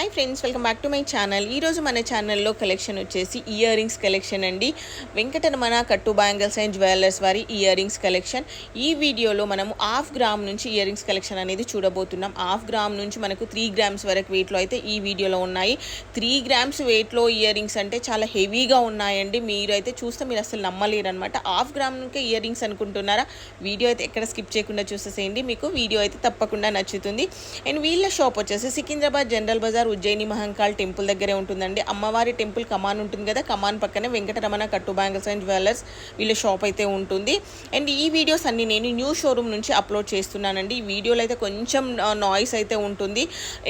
Hi friends, welcome back to my channel. ఈరోజు మన ఛానల్లో కలెక్షన్ వచ్చేసి ఇయర్ రింగ్స్ కలెక్షన్ అండి. వెంకటరమణ కట్టు బ్యాంగిల్స్ అండ్ జ్యువెలర్స్ వారి ఇయర్ రింగ్స్ కలెక్షన్. ఈ వీడియోలో మనము హాఫ్ గ్రామ్ నుంచి ఇయర్ రింగ్స్ కలెక్షన్ అనేది చూడబోతున్నాం. హాఫ్ గ్రామ్ నుంచి మనకు 3 గ్రామ్స్ వరకు వెయిట్లో అయితే ఈ వీడియోలో ఉన్నాయి. 3 గ్రామ్స్ వెయిట్లో ఇయర్ రింగ్స్ అంటే చాలా హెవీగా ఉన్నాయండి. మీరు అయితే చూస్తే మీరు అసలు నమ్మలేరు అనమాట. హాఫ్ గ్రామ్కే ఇయర్ రింగ్స్ అనుకుంటున్నారా? వీడియో అయితే ఎక్కడ స్కిప్ చేయకుండా చూసేసేయండి, మీకు వీడియో అయితే తప్పకుండా నచ్చుతుంది. అండ్ వీళ్ళ షాప్ వచ్చేసి సికింద్రాబాద్ జనరల్ బజార్ ఉజ్జయిని మహంకాళ్ టెంపుల్ దగ్గరే ఉంటుందండి. అమ్మవారి టెంపుల్ కమాన్ ఉంటుంది కదా, కమాన్ పక్కనే వెంకటరమణ కట్టు బ్యాంగిల్స్ అండ్ జ్యువెలర్స్ వీళ్ళ షాప్ అయితే ఉంటుంది. అండ్ ఈ వీడియోస్ అన్ని నేను న్యూ షోరూమ్ నుంచి అప్లోడ్ చేస్తున్నానండి. ఈ వీడియోలో అయితే కొంచెం నాయిస్ అయితే ఉంటుంది.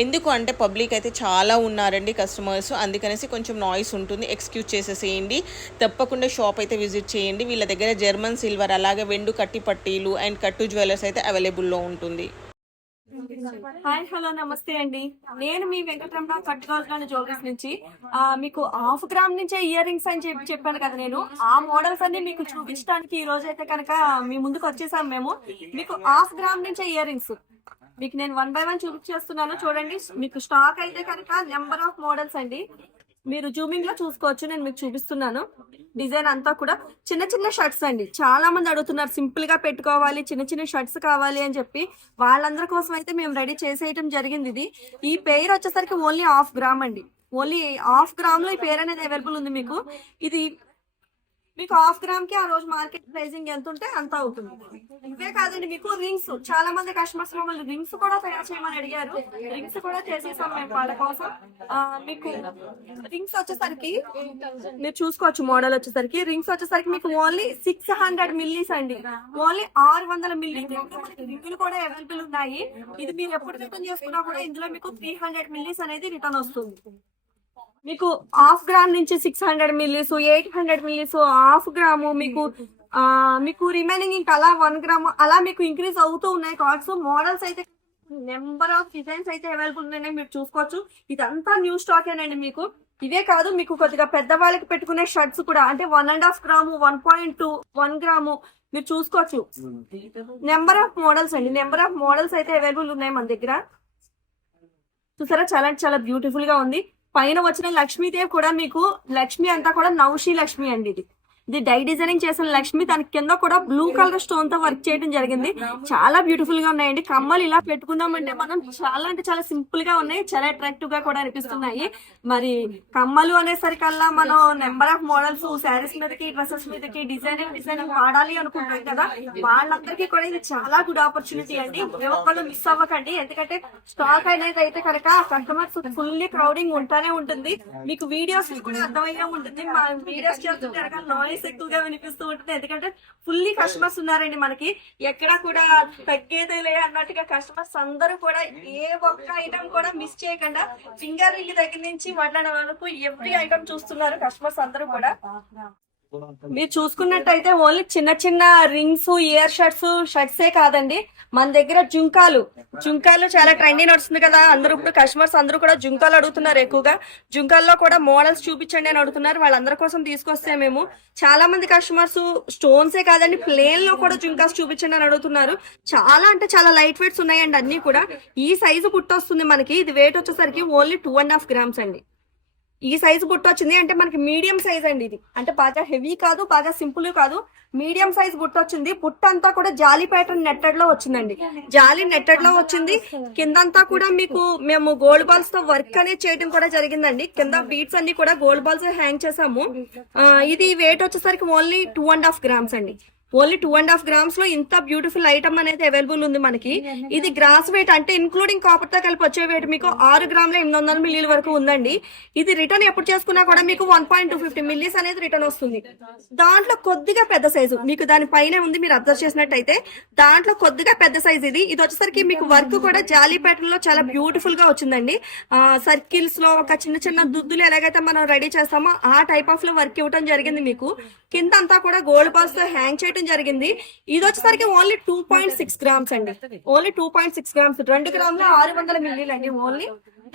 ఎందుకు అంటే పబ్లిక్ అయితే చాలా ఉన్నారండి, కస్టమర్స్, అందుకనేసి కొంచెం నాయిస్ ఉంటుంది. ఎక్స్క్యూజ్ చేసేసేయండి. తప్పకుండా షాప్ అయితే విజిట్ చేయండి. వీళ్ళ దగ్గర జర్మన్ సిల్వర్ అలాగే వెండు కట్టి పట్టీలు అండ్ కట్టు జ్యువెలర్స్ అయితే అవైలబుల్లో ఉంటుంది. హాయ్ హలో నమస్తే అండి. నేను మీ వెంకటరమణ కట్టుగాజుల జ్యువెలర్స్ నుంచి మీకు హాఫ్ గ్రామ్ నుంచే ఇయర్ రింగ్స్ అని చెప్పాను కదా. నేను ఆ మోడల్స్ అన్ని మీకు చూపించడానికి ఈ రోజు అయితే కనుక మీ ముందుకు వచ్చేసాం మేము. మీకు హాఫ్ గ్రామ్ నుంచే ఇయర్ రింగ్స్ మీకు నేను 1 by 1 చూపించేస్తున్నాను. చూడండి, మీకు స్టాక్ అయితే కనుక నెంబర్ ఆఫ్ మోడల్స్ అండి. మీరు జూమింగ్ లో చూసుకోవచ్చు. నేను మీకు చూపిస్తున్నాను. డిజైన్ అంతా కూడా చిన్న చిన్న షర్ట్స్ అండి. చాలా మంది అడుగుతున్నారు సింపుల్ గా పెట్టుకోవాలి, చిన్న చిన్న షర్ట్స్ కావాలి అని చెప్పి. వాళ్ళందరి కోసం అయితే మేము రెడీ చేసేయటం జరిగింది. ఈ పేరు వచ్చేసరికి ఓన్లీ హాఫ్ గ్రామ్ అండి. ఓన్లీ హాఫ్ గ్రామ్ లో ఈ పేరు అనేది అవైలబుల్ ఉంది మీకు. ఇది మీకు హాఫ్ గ్రామ్ కి ఆ రోజు మార్కెట్ ప్రైసింగ్ ఎంత ఉంటే అంత అవుతుంది. ఇవే కాదండి, మీకు రింగ్స్ చాలా మంది కస్టమర్స్ మమ్మల్ని రింగ్స్ కూడా తయారు చేయమని అడిగారు. రింగ్స్ కూడా చేసేసాం మేము వాళ్ళ కోసం. మీకు రింగ్స్ వచ్చేసరికి మీరు చూసుకోవచ్చు. మోడల్ వచ్చేసరికి రింగ్స్ వచ్చేసరికి మీకు ఓన్లీ 600 మిల్లీస్ అండి. ఓన్లీ 600 మిల్లీ రింగులు కూడా అవైలబుల్ ఉన్నాయి. ఇది మీరు ఎప్పుడు రిటర్న్ చేసుకున్నా కూడా ఇందులో మీకు 300 మిల్లీస్ అనేది రిటర్న్ వస్తుంది. మీకు హాఫ్ గ్రామ్ నుంచి 600 మిల్లీస్, 800 మిల్లీస్, హాఫ్ గ్రాము మీకు రిమైనింగ్ ఇంకా అలా 1 గ్రామ్ అలా మీకు ఇంక్రీజ్ అవుతూ ఉన్నాయి కాస్ట్. మోడల్స్ అయితే నెంబర్ ఆఫ్ డిజైన్స్ అయితే అవైలబుల్ ఉన్నాయి, మీరు చూసుకోవచ్చు. ఇదంతా న్యూ స్టాక్ ఏనండి మీకు. ఇవే కాదు, మీకు కొద్దిగా పెద్దవాళ్ళకి పెట్టుకునే షర్ట్స్ కూడా అంటే 1.5 గ్రాము, 1.2, 1 గ్రాము మీరు చూసుకోవచ్చు. నెంబర్ ఆఫ్ మోడల్స్ అండి. నెంబర్ ఆఫ్ మోడల్స్ అయితే అవైలబుల్ ఉన్నాయి మన దగ్గర. చూసారా, చాలా చాలా బ్యూటిఫుల్ గా ఉంది. పైన వచ్చిన లక్ష్మీదేవి కూడా మీకు లక్ష్మి అంతా కూడా నౌషి లక్ష్మి అండి. ఇది డై డిజైనింగ్ చేసిన లక్ష్మి. దాని కింద కూడా బ్లూ కలర్ స్టోన్ తో వర్క్ చేయడం జరిగింది. చాలా బ్యూటిఫుల్ గా ఉన్నాయండి. కమ్మలు ఇలా పెట్టుకుందామంటే మనం చాలా అంటే చాలా సింపుల్ గా ఉన్నాయి, చాలా అట్రాక్టివ్ గా కూడా అనిపిస్తున్నాయి. మరి కమ్మలు అనేసరికల్లా మనం నెంబర్ ఆఫ్ మోడల్స్ శారీస్ మీదకి, డ్రెస్సెస్ మీదకి డిజైనింగ్ వాడాలి అనుకుంటాం కదా. వాళ్ళందరికీ కూడా ఇది చాలా గుడ్ ఆపర్చునిటీ అండి. ఒక్కళ్ళు మిస్ అవ్వకండి. ఎందుకంటే స్టాక్ అనేది అయితే కనుక కస్టమర్స్ ఫుల్లీ క్రౌడింగ్ ఉంటానే ఉంటుంది. మీకు వీడియోస్ కూడా అర్థమయ్యే ఉంటుంది. మా వీడియోస్ చేస్తుంటే నాయిస్ ఎక్కువగా వినిపిస్తూ ఉంటుంది. ఎందుకంటే ఫుల్లీ కస్టమర్స్ ఉన్నారండి మనకి. ఎక్కడ కూడా తగ్గేదేలే అన్నట్టుగా కస్టమర్స్ అందరూ కూడా ఏ ఒక్క ఐటమ్ కూడా మిస్ చేయకుండా ఫింగర్ రింగ్ దగ్గర నుంచి మాట్లాడే వరకు ఎవ్రీ ఐటమ్ చూస్తున్నారు కస్టమర్స్ అందరూ కూడా. మీరు చూసుకున్నట్టయితే ఓన్లీ చిన్న చిన్న రింగ్స్, ఇయర్ షర్ట్సే కాదండి. మన దగ్గర జుంకాలు చాలా ట్రెండీ నడుస్తుంది కదా. అందరూ ఇప్పుడు కస్టమర్స్ అందరూ కూడా జుంకాలు అడుగుతున్నారు ఎక్కువగా. జుంకాల్లో కూడా మోడల్స్ చూపించండి అని అడుగుతున్నారు. వాళ్ళందరి కోసం తీసుకొస్తే మేము చాలా మంది కస్టమర్స్ స్టోన్సే కాదండి ప్లేన్ లో కూడా జుంకాస్ చూపించండి అని అడుగుతున్నారు. చాలా అంటే చాలా లైట్ వెయిట్స్ ఉన్నాయండి అన్ని కూడా. ఈ సైజు పుట్టొస్తుంది మనకి. ఇది వెయిట్ వచ్చేసరికి ఓన్లీ 2.5 గ్రామ్స్ అండి. ఈ సైజు బుట్ట వచ్చింది అంటే మనకి మీడియం సైజ్ అండి. ఇది అంటే బాగా హెవీ కాదు, బాగా సింపుల్ కాదు, మీడియం సైజ్ బుట్ట వచ్చింది. బుట్ట అంతా కూడా జాలీ ప్యాటర్న్ నెట్టెడ్ లో వచ్చిందండి. జాలీ నెట్టెడ్ లో వచ్చింది. కిందంతా కూడా మీకు మేము గోల్డ్ బాల్స్ తో వర్క్ అనేది చేయడం కూడా జరిగిందండి. కింద బీట్స్ అన్ని కూడా గోల్డ్ బాల్స్ హ్యాంగ్ చేసాము. ఇది వెయిట్ వచ్చేసరికి ఓన్లీ 2.5 గ్రామ్స్ అండి. ఓన్లీ 2.5 గ్రామ్స్ లో ఇంత బ్యూటిఫుల్ ఐటమ్ అనేది అవైలబుల్ ఉంది మనకి. ఇది గ్రాస్ వెయిట్ అంటే ఇన్క్లూడింగ్ కాపర్ తో కలిపి వచ్చే వెయిట్ మీకు 6 గ్రాముల 800 మిల్లీల వరకు ఉందండి. ఇది రిటర్న్ ఎప్పుడు చేసుకున్నా కూడా మీకు 1.250 మిల్లీస్ అనేది రిటర్న్ వస్తుంది. దాంట్లో కొద్దిగా పెద్ద సైజు మీకు దాని పైన ఉంది, మీరు అబ్జర్వ్ చేసినట్టయితే దాంట్లో కొద్దిగా పెద్ద సైజ్ ఇది వచ్చేసరికి మీకు వర్క్ కూడా జాలీ ప్యాటర్న్ లో చాలా బ్యూటిఫుల్ గా వచ్చిందండి. సర్కిల్స్ లో ఒక చిన్న చిన్న దుద్దులు ఎలాగైతే మనం రెడీ చేస్తామో ఆ టైప్ ఆఫ్ లో వర్క్ ఇవ్వడం జరిగింది మీకు. కింద అంతా కూడా గోల్డ్ బాల్స్ తో హ్యాంగ్ చేయడం జరిగింది. ఇది వచ్చేసరికి ఓన్లీ 2.6 గ్రామ్స్ అండి. ఓన్లీ 2.6 గ్రామ్స్, 2 గ్రాముల 600 మిల్లీలు అండి. ఓన్లీ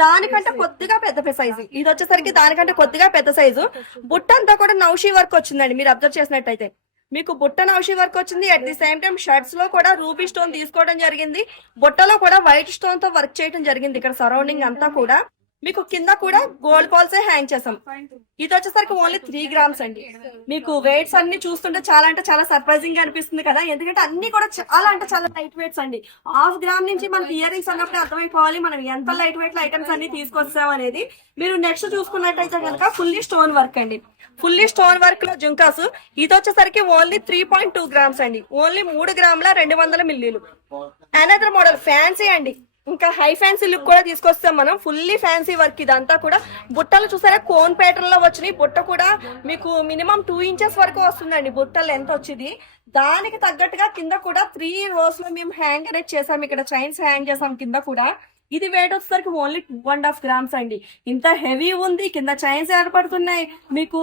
దానికంటే కొద్దిగా పెద్ద సైజు. ఇది వచ్చేసరికి దానికంటే కొద్దిగా పెద్ద సైజు. బుట్ట అంతా కూడా నౌషి వర్క్ వచ్చిందండి. మీరు అబ్జర్వ్ చేసినట్టయితే మీకు బుట్ట నౌషి వర్క్ వచ్చింది. At the same time shirts లో కూడా రూబీ స్టోన్ తీసుకోవడం జరిగింది. బుట్టలో కూడా వైట్ స్టోన్ తో వర్క్ చేయడం జరిగింది. ఇక్కడ సరౌండింగ్ అంతా కూడా మీకు కింద కూడా గోల్డ్ బాల్స్ హ్యాంగ్ చేసాం. ఇది వచ్చేసరికి ఓన్లీ 3 గ్రామ్స్ అండి. మీకు వెయిట్స్ అన్ని చూస్తుంటే చాలా అంటే చాలా సర్ప్రైజింగ్ గా అనిపిస్తుంది కదా, ఎందుకంటే అన్ని కూడా చాలా అంటే చాలా లైట్ వెయిట్స్ అండి. ½ గ్రామ్ నుంచి మనకి ఇయర్ రింగ్స్ అన్నప్పుడు అర్థమైపోవాలి మనం ఎంత లైట్ వెయిట్ ఐటమ్స్ అన్ని తీసుకొస్తాం అనేది. మీరు నెక్స్ట్ చూసుకున్నట్టయితే కనుక ఫుల్లీ స్టోన్ వర్క్ అండి. ఫుల్లీ స్టోన్ వర్క్ లో జుంకాస్. ఇది వచ్చేసరికి ఓన్లీ 3.2 గ్రామ్స్ అండి. ఓన్లీ 3 గ్రాముల 200 మిల్లీలు. అనదర్ మోడల్ ఫ్యాన్సీ అండి, ఇంకా హై ఫ్యాన్సీ లుక్ కూడా తీసుకొస్తాం మనం. ఫుల్లీ ఫ్యాన్సీ వర్క్ ఇదంతా కూడా. బుట్టలు చూసారా కోన్ ప్యాటర్న్ లో వచ్చినాయి. బుట్ట కూడా మీకు మినిమం 2 ఇంచెస్ వరకు వస్తుందండి బుట్టలు ఎంత వచ్చింది. దానికి తగ్గట్టుగా కింద కూడా 3 rows లో మేము హ్యాంగ్ అనేది చేసాం. ఇక్కడ చైన్స్ హ్యాంగ్ చేసాం కింద కూడా. ఇది వెయిట్ వచ్చేసరికి ఓన్లీ 2.5 గ్రామ్స్ అండి. ఇంత హెవీ ఉంది, కింద చైన్స్ ఏర్పడుతున్నాయి. మీకు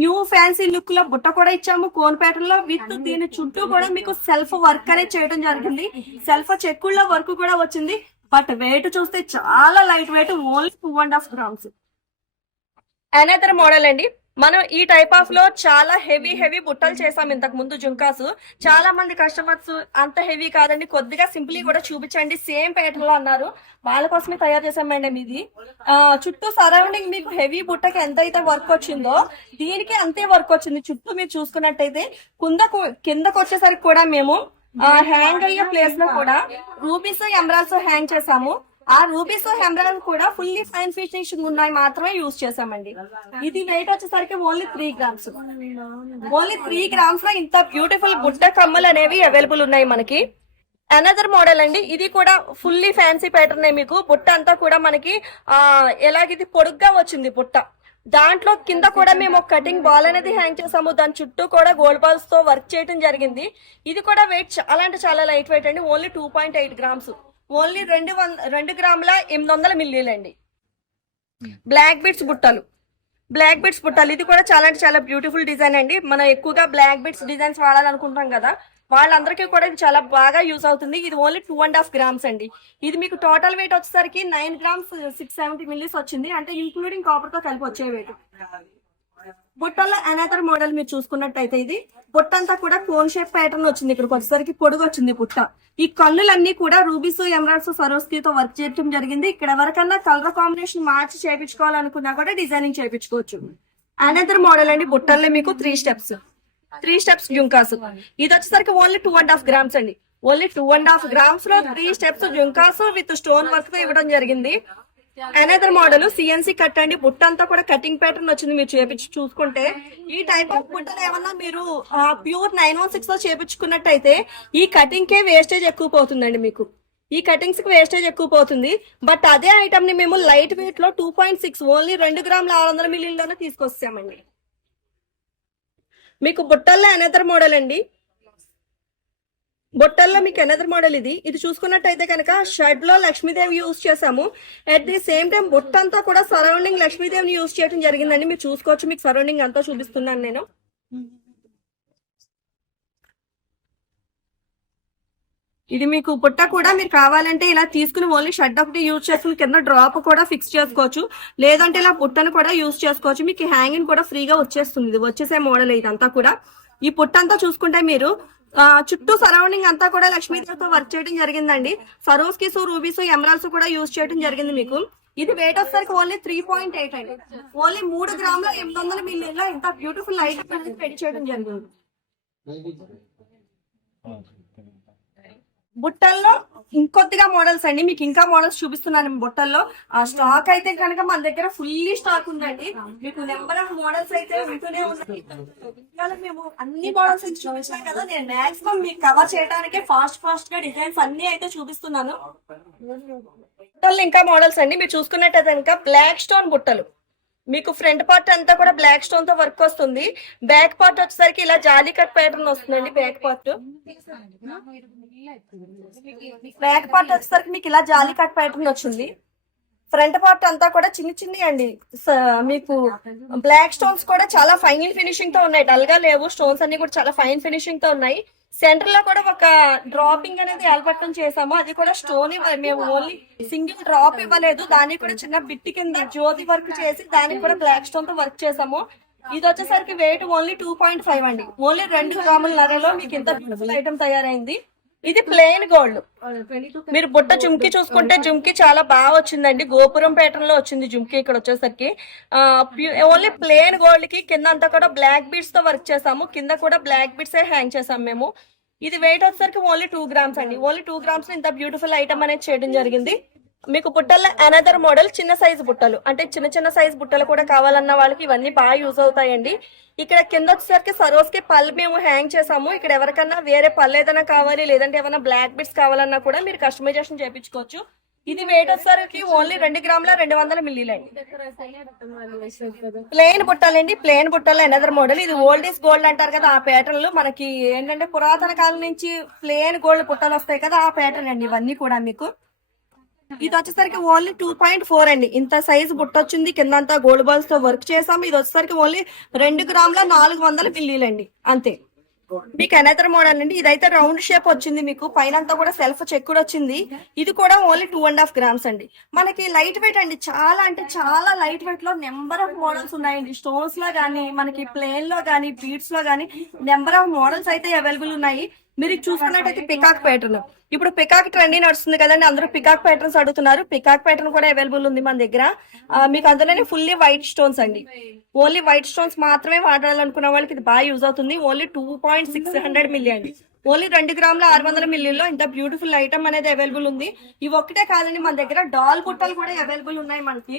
న్యూ ఫ్యాన్సీ లుక్ లో బుట్ట కూడా ఇచ్చాము కోన్ ప్యాటర్న్ లో. విత్ దీని చుట్టూ కూడా మీకు సెల్ఫ్ వర్క్ అనేది చేయడం జరిగింది. సెల్ఫ్ చెక్కుల్లో వర్క్ కూడా వచ్చింది. బట్ వెయిట్ చూస్తే చాలా light weight, only 2.5 grams. Another model అండి. మనం ఈ టైప్ ఆఫ్ లో చాలా హెవీ బుట్టలు చేసాం ఇంతకు ముందు జుంకాస్. చాలా మంది కస్టమర్స్ అంత హెవీ కాదండి, కొద్దిగా సింపుల్ కూడా చూపించండి సేమ్ ప్యాటర్న్ లో అన్నారు. వాళ్ళ కోసమే తయారు చేసామండి ఇది. చుట్టూ సరౌండింగ్ మీకు హెవీ బుట్టకి ఎంత అయితే వర్క్ వచ్చిందో దీనికి అంతే వర్క్ వచ్చింది. చుట్టూ మీరు చూసుకున్నట్టయితే కిందకు వచ్చేసరికి కూడా మేము హ్యాంగ్ అయ్యే ప్లేస్ లో కూడా రూబీస్ ఎమరాల్డ్స్ హ్యాంగ్ చేసాము. ఆ రూబీస్ ఎమరాల్డ్ కూడా ఫుల్లీ ఫైన్ ఫినిషింగ్ ఉన్నాయి మాత్రమే యూజ్ చేసామండి. ఇది వెయిట్ వచ్చేసరికి ఓన్లీ 3 గ్రామ్స్. ఓన్లీ 3 గ్రామ్స్ లో ఇంత బ్యూటిఫుల్ బుట్ట కమ్మలు అనేవి అవైలబుల్ ఉన్నాయి మనకి. అనదర్ మోడల్ అండి. ఇది కూడా ఫుల్లీ ఫ్యాన్సీ ప్యాటర్న్. మీకు బుట్ట అంతా కూడా మనకి ఎలాగిది పొడుగ్గా వచ్చింది బుట్ట. దాంట్లో కింద కూడా మేము కటింగ్ బాల్ అనేది హ్యాంగ్ చేసాము. దాని చుట్టూ కూడా గోల్డ్ బాల్స్ తో వర్క్ చేయడం జరిగింది. ఇది కూడా వెయిట్ చాలా అంటే చాలా లైట్ వెయిట్ అండి. Only 2.8 grams. ఓన్లీ 2 గ్రాముల 800 మిల్లీలు అండి. బ్లాక్ బిట్స్ బుట్టలు. ఇది కూడా చాలా అంటే చాలా బ్యూటిఫుల్ డిజైన్ అండి. మనం ఎక్కువగా బ్లాక్ బిట్స్ డిజైన్స్ వాడాలనుకుంటాం కదా, వాళ్ళందరికీ కూడా ఇది చాలా బాగా యూజ్ అవుతుంది. ఇది ఓన్లీ 2.5 గ్రామ్స్ అండి. ఇది మీకు టోటల్ వెయిట్ వచ్చేసరికి 9 గ్రామ్స్ 670 మిల్లీస్ వచ్చింది, అంటే ఇంక్లూడింగ్ కాపర్ తో కలిపి వచ్చే వెయిట్. బుట్టల్లో అనదర్ మోడల్ మీరు చూసుకున్నట్టయితే ఇది బుట్ట అంతా కూడా కోన్ షేప్ ప్యాటర్న్ వచ్చింది. ఇక్కడికి వచ్చేసరికి పొడుగు వచ్చింది బుట్ట. ఈ కన్నులన్నీ కూడా రూబీస్ ఎమరాల్డ్స్ సరోస్కీతో వర్క్ చేయడం జరిగింది. ఇక్కడ ఎవరికన్నా కలర్ కాంబినేషన్ మార్చి చేయించుకోవాలనుకున్నా కూడా డిజైనింగ్ చేయించుకోవచ్చు. అనదర్ మోడల్ అండి. బుట్టల్లో మీకు 3 స్టెప్స్ జుంకాస్. ఇది వచ్చేసరికి ఓన్లీ 2.5 గ్రామ్స్ అండి. ఓన్లీ 2.5 గ్రామ్స్ లో 3 steps jhumkas with stone work తో ఇవ్వడం జరిగింది. అనదర్ మోడల్ సిఎన్సి కట్ అండి. బుట్ట అంతా కూడా కటింగ్ ప్యాటర్న్ వచ్చింది. మీరు చేపించి చూసుకుంటే ఈ టైప్ ఆఫ్ బుట్టలు ఏమన్నా మీరు ప్యూర్ 916 లో చేపించుకున్నట్టయితే ఈ కటింగ్ కే వేస్టేజ్ ఎక్కువ పోతుందండి. మీకు ఈ కటింగ్స్ కి వేస్టేజ్ ఎక్కువ పోతుంది. బట్ అదే ఐటమ్ ని మేము లైట్ వెయిట్ లో 2.6 ఓన్లీ 2 గ్రాముల 600 మిల్లీల్లోనే తీసుకొస్తామండి. మీకు బుట్టల్లో అనదర్ మోడల్ అండి. బొట్టల్లో మీకు అనదర్ మోడల్ ఇది చూసుకున్నట్టయితే కనుక షర్ట్ లో లక్ష్మీదేవి యూజ్ చేసాము. At the same time Botta అంతా కూడా సరౌండింగ్ లక్ష్మీదేవిని యూజ్ చేయడం జరిగిందండి. మీరు చూసుకోవచ్చు, మీకు సరౌండింగ్ అంతా చూపిస్తున్నాను నేను. ఇది మీకు బుట్ట కూడా మీరు కావాలంటే ఇలా తీసుకుని ఓన్లీ షర్ట్ ఒకటి యూజ్ చేసుకుని కింద డ్రాప్ కూడా ఫిక్స్ చేసుకోవచ్చు, లేదంటే ఇలా బుట్టను కూడా యూజ్ చేసుకోవచ్చు. మీకు హ్యాంగింగ్ కూడా ఫ్రీగా వచ్చేస్తుంది. ఇది వచ్చేసే మోడల్ ఇదంతా కూడా. ఈ పుట్ట అంతా చూసుకుంటే మీరు చుట్టూ సరౌండింగ్ అంతా కూడా లక్ష్మీదేవితో వర్క్ చేయడం జరిగిందండి. సరోస్కీస్ రూబీస్ ఎమరాల్డ్స్ కూడా యూజ్ చేయడం జరిగింది. మీకు ఇది వెయిట్ వచ్చేసరికి ఓన్లీ 3.8 అండి. ఓన్లీ 3 గ్రాముల 800 మిల్లీలో ఇంత బ్యూటిఫుల్ ఐటమ్ అనేది రెడీ చేయడం జరిగింది. బుట్టల్లో ఇంకొద్దిగా మోడల్స్ అండి. మీకు ఇంకా మోడల్స్ చూపిస్తున్నాను బుట్టల్లో. ఆ స్టాక్ అయితే కనుక మన దగ్గర ఫుల్లీ స్టాక్ ఉందండి. మీకు నెంబర్ ఆఫ్ మోడల్స్ అయితే ఉంటూనే ఉన్నాయి. మేము అన్ని మోడల్స్ చూపించాం కదా, నేను మాక్సిమం మీకు కవర్ చేయడానికి ఫాస్ట్ గా డిజైన్స్ అన్ని అయితే చూపిస్తున్నాను. బుట్టల్లో ఇంకా మోడల్స్ అండి. మీరు చూసుకున్నట్టయితే కనుక బ్లాక్ స్టోన్ బుట్టలు. మీకు ఫ్రంట్ పార్ట్ అంతా కూడా బ్లాక్ స్టోన్ తో వర్క్ వస్తుంది. బ్యాక్ పార్ట్ వచ్చేసరికి ఇలా జాలీ కట్ ప్యాటర్న్ వస్తుందండి. బ్యాక్ పార్ట్ వచ్చేసరికి మీకు ఇలా జాలీ కట్ ప్యాటర్న్ వచ్చింది. ఫ్రంట్ పార్ట్ అంతా కూడా చిన్ని అండి. మీకు బ్లాక్ స్టోన్స్ కూడా చాలా ఫైన్ ఫినిషింగ్ తో ఉన్నాయి. డల్ గా లేవు. స్టోన్స్ అన్ని కూడా చాలా ఫైన్ ఫినిషింగ్ తో ఉన్నాయి. సెంటర్ లో కూడా ఒక డ్రాపింగ్ అనేది ఏర్పడటం చేసాము. అది కూడా స్టోన్ మేము ఓన్లీ సింగిల్ డ్రాప్ ఇవ్వలేదు. దానికి కూడా చిన్న బిట్టి కింద జ్యోతి వర్క్ చేసి దానికి కూడా బ్లాక్ స్టోన్ తో వర్క్ చేసాము. ఇది వచ్చేసరికి వెయిట్ ఓన్లీ 2.5 అండి. ఓన్లీ 2 గ్రాముల నరలో మీకు ఇంత బ్యూటిఫుల్ ఐటమ్ తయారైంది. ఇది ప్లెయిన్ గోల్డ్. మీరు బుట్ట జుమ్కి చూసుకుంటే జుమ్కి చాలా బాగా వచ్చిందండి. గోపురం ప్యాటర్న్ లో వచ్చింది జుమ్కి. ఇక్కడ వచ్చేసరికి ఓన్లీ ప్లెయిన్ గోల్డ్ కి కింద అంతా కూడా బ్లాక్ బీడ్స్ తో వర్క్ చేసాము. కింద కూడా బ్లాక్ బీడ్స్ హ్యాంగ్ చేసాం మేము. ఇది వెయిట్ వచ్చేసరికి ఓన్లీ 2 grams అండి. ఓన్లీ 2 grams ఇంత బ్యూటిఫుల్ ఐటమ్ అనేది చేయడం జరిగింది. మీకు బుట్టల్లో అనదర్ మోడల్ చిన్న సైజ్ బుట్టలు, అంటే చిన్న చిన్న సైజ్ బుట్టలు కూడా కావాలన్న వాళ్ళకి ఇవన్నీ బాగా యూజ్ అవుతాయండి. ఇక్కడ కింద వచ్చేసరికి సరోస్కి పళ్ళు మేము హ్యాంగ్ చేసాము. ఇక్కడ ఎవరికన్నా వేరే పళ్ళు ఏదైనా కావాలి, లేదంటే ఏమైనా బ్లాక్ బిట్స్ కావాలన్నా కూడా మీరు కస్టమైజేషన్ చేయించుకోవచ్చు. ఇది వెయిట్ వచ్చేసరికి ఓన్లీ 2 grams 200 ml అండి. ప్లెయిన్ బుట్టలండి. ప్లెయిన్ బుట్టలు అనదర్ మోడల్. ఇది ఓల్డ్ ఈస్ గోల్డ్ అంటారు కదా, ఆ ప్యాటర్న్ లో మనకి ఏంటంటే పురాతన కాలం నుంచి ప్లెయిన్ గోల్డ్ బుట్టలు వస్తాయి కదా, ఆ ప్యాటర్న్ అండి ఇవన్నీ కూడా మీకు. ఇది వచ్చేసరికి ఓన్లీ 2.4 అండి. ఇంత సైజ్ బుట్ట వచ్చింది. కింద అంతా గోల్డ్ బాల్స్ తో వర్క్ చేసాము. ఇది వచ్చేసరికి ఓన్లీ 2 grams 400 ml అండి, అంతే. మీకు అనదర్ మోడల్ అండి. ఇదైతే రౌండ్ షేప్ వచ్చింది. మీకు పైన అంతా కూడా సెల్ఫ్ చెక్కుడు వచ్చింది. ఇది కూడా ఓన్లీ 2.5 grams అండి. మనకి లైట్ వెయిట్ అండి. చాలా అంటే చాలా లైట్ వెయిట్ లో నెంబర్ ఆఫ్ మోడల్స్ ఉన్నాయండి. స్టోన్స్ లో గానీ, మనకి ప్లేన్ లో గానీ, బీడ్స్ లో గానీ నెంబర్ ఆఫ్ మోడల్స్ అయితే అవైలబుల్ ఉన్నాయి. మీరు చూసుకున్నట్టయితే పికాక్ ప్యాటర్న్, ఇప్పుడు పికాక్ ట్రెండీ నడుస్తుంది కదండి, అందరూ పికాక్ ప్యాటర్న్స్ అడుగుతున్నారు. పికాక్ ప్యాటర్న్ కూడా అవైలబుల్ ఉంది మన దగ్గర. మీకు అందులోనే ఫుల్లీ వైట్ స్టోన్స్ అండి. ఓన్లీ వైట్ స్టోన్స్ మాత్రమే వాడాలనుకున్న వాళ్ళకి ఇది బాగా యూజ్ అవుతుంది. ఓన్లీ 2.600 ml అండి. ఓన్లీ 2 grams 600 ml లో ఇంత బ్యూటిఫుల్ ఐటమ్ అనేది అవైలబుల్ ఉంది. ఇవి ఒక్కటే కాదండి, మన దగ్గర డాల్ బుట్టలు కూడా అవైలబుల్ ఉన్నాయి మనకి.